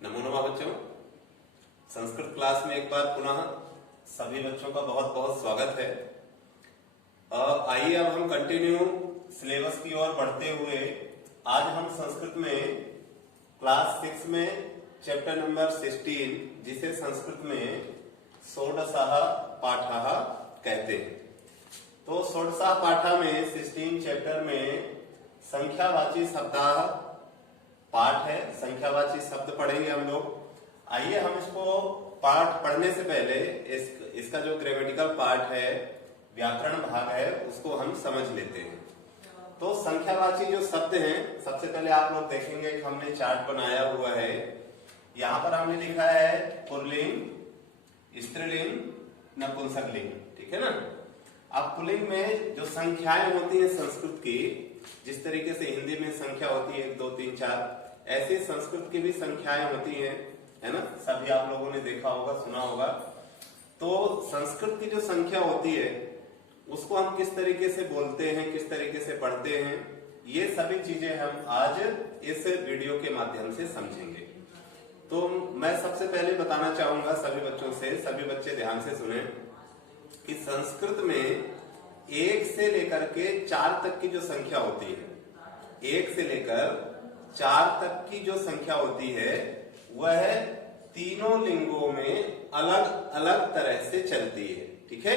नमो नमः बच्चों, संस्कृत क्लास में एक बार पुनः सभी बच्चों का बहुत बहुत स्वागत है। आइए अब हम कंटिन्यू सिलेबस की ओर बढ़ते हुए आज हम संस्कृत में क्लास 6 में चैप्टर नंबर 16 जिसे संस्कृत में षोडशः पाठः कहते हैं। तो षोडशः पाठः में 16 चैप्टर में संख्यावाची शब्दाः पाठ है, संख्यावाची शब्द पढ़ेंगे हम लोग। आइए हम इसको पाठ पढ़ने से पहले इसका जो ग्रामेटिकल पार्ट है, व्याकरण भाग है, उसको हम समझ लेते हैं। तो संख्यावाची जो शब्द हैं, सबसे पहले आप लोग देखेंगे कि हमने चार्ट बनाया हुआ है। यहाँ पर हमने लिखा है पुल्लिंग, स्त्रीलिंग, नपुंसकलिंग, ठीक है ना। अब पुल्लिंग में जो संख्याएं होती है संस्कृत की, जिस तरीके से हिंदी में संख्या होती है 1 2 3 4, ऐसे संस्कृत की भी संख्याएं होती हैं, है ना। सभी आप लोगों ने देखा होगा, सुना होगा। तो संस्कृत की जो संख्या होती है उसको हम किस तरीके से बोलते हैं, किस तरीके से पढ़ते हैं, ये सभी चीजें हम आज इस वीडियो के माध्यम से समझेंगे। तो मैं सबसे पहले बताना चाहूंगा सभी बच्चों से, सभी बच्चे ध्यान से सुने कि संस्कृत में 1 से लेकर के 4 तक की जो संख्या होती है, 1 से लेकर 4 तक की जो संख्या होती है वह तीनों लिंगों में अलग अलग तरह से चलती है, ठीक है।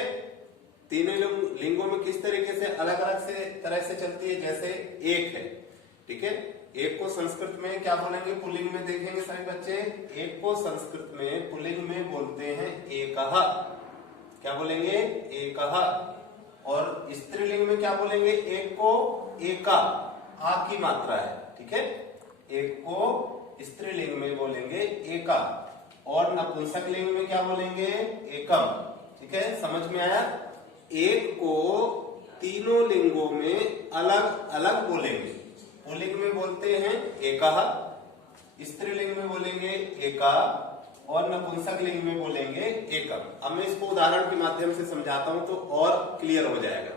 तीनों लिंगों में किस तरीके से अलग अलग से तरह से चलती है, जैसे 1 है, ठीक है। 1 को संस्कृत में क्या बोलेंगे, पुल्लिंग में देखेंगे सभी बच्चे। 1 को संस्कृत में पुल्लिंग में बोलते हैं एकः, क्या बोलेंगे, एकः। और स्त्रीलिंग में क्या बोलेंगे, 1 को एका, आ की मात्रा है, ठीक है। 1 को स्त्रीलिंग में बोलेंगे एका, और नपुंसकलिंग में क्या बोलेंगे, एकम, ठीक है। समझ में आया। 1 को तीनों लिंगों में अलग अलग बोलेंगे। पुल्लिंग में बोलते हैं एकः, स्त्रीलिंग में बोलेंगे एका, और नपुंसकलिंग में बोलेंगे एकम। अब मैं इसको उदाहरण के माध्यम से समझाता हूं तो और क्लियर हो जाएगा।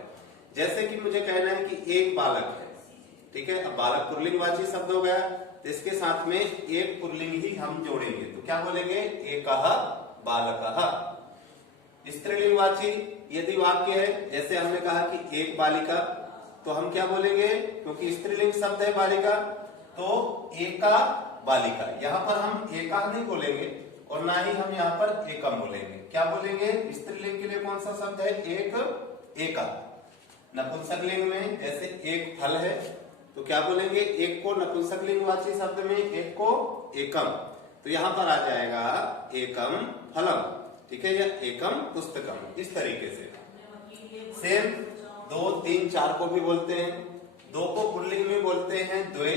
जैसे कि मुझे कहना है कि एक बालक है, ठीक है। अब बालक पुल्लिंगवाची शब्द हो गया, तो इसके साथ में एक पुल्लिंग ही हम जोड़ेंगे, तो क्या बोलेंगे, एकः बालकः। स्त्रीलिंगवाची यदि वाक्य है, जैसे हमने कहा कि एक बालिका, तो हम क्या बोलेंगे, क्योंकि स्त्रीलिंग शब्द है बालिका, तो एका बालिका। यहाँ पर हम एका नहीं बोलेंगे और ना ही हम यहाँ पर एकम बोलेंगे। क्या बोलेंगे, स्त्रीलिंग के लिए कौन सा शब्द है, एक, एका। नपुंसकलिंग में जैसे एक फल है, तो क्या बोलेंगे, 1 को नपुंसकलिंगवाची शब्द में 1 को एकम, तो यहाँ पर आ जाएगा एकम फलम, ठीक है, या एकम पुस्तकम, इस तरीके से। सेम 2 3 4 को भी बोलते हैं। 2 को पुल्लिंग में बोलते हैं द्वे,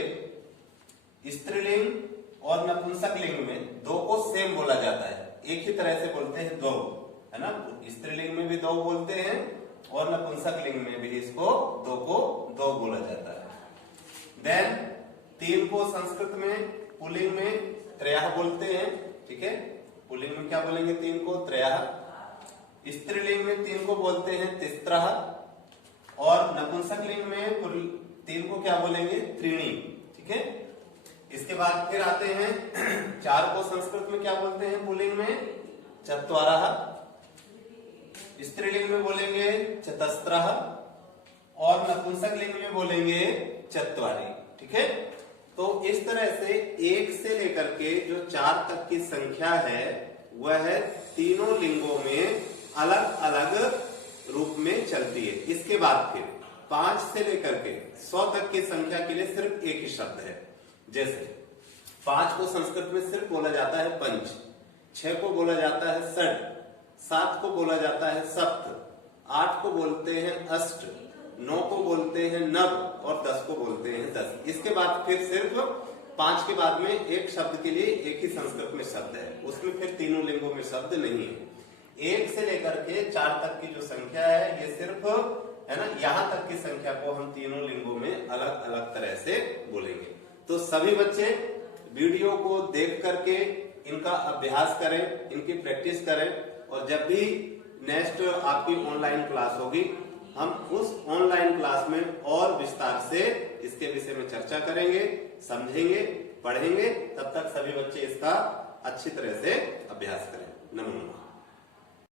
स्त्रीलिंग और नपुंसकलिंग में 2 को सेम बोला जाता है, एक ही तरह से बोलते हैं, 2, है ना। स्त्रीलिंग में भी 2 बोलते हैं और नपुंसकलिंग में भी इसको 2 को 2 बोला जाता है। देन 3 को संस्कृत में पुल्लिंग में त्रयः बोलते हैं, ठीक है। पुल्लिंग में क्या बोलेंगे, 3 को त्रयः। स्त्रीलिंग में 3 को बोलते हैं तिस्रः, और नपुंसकलिंग में 3 को क्या बोलेंगे, त्रीणि, ठीक है। इसके बाद फिर आते हैं 4 को संस्कृत में क्या बोलते हैं, पुल्लिंग में चत्वारः, स्त्रीलिंग में बोलेंगे चतस्रः, और नपुंसकलिंग में बोलेंगे चत्वारि, ठीक है। तो इस तरह से 1 से लेकर के जो 4 तक की संख्या है वह तीनों लिंगों में अलग अलग रूप में चलती है। इसके बाद फिर 5 से लेकर के 100 तक की संख्या के लिए सिर्फ एक ही शब्द है। जैसे 5 को संस्कृत में सिर्फ बोला जाता है पंच, 6 को बोला जाता है षड, 7 को बोला जाता है सप्त, 8 को बोलते हैं अष्ट, 9 को बोलते हैं नव, और 10 को बोलते हैं 10। इसके बाद फिर सिर्फ 5 के बाद में एक शब्द के लिए एक ही संस्कृत में शब्द है, उसमें फिर तीनों लिंगों में शब्द नहीं है। 1 से लेकर के 4 तक की जो संख्या है ये सिर्फ, है ना, यहाँ तक की संख्या को हम तीनों लिंगों में अलग अलग तरह से बोलेंगे। तो सभी बच्चे वीडियो को देख करके इनका अभ्यास करें, इनकी प्रैक्टिस करें, और जब भी नेक्स्ट आपकी ऑनलाइन क्लास होगी हम उस ऑनलाइन क्लास में और विस्तार से इसके विषय में चर्चा करेंगे, समझेंगे, पढ़ेंगे, तब तक सभी बच्चे इसका अच्छी तरह से अभ्यास करें। नमो नमः।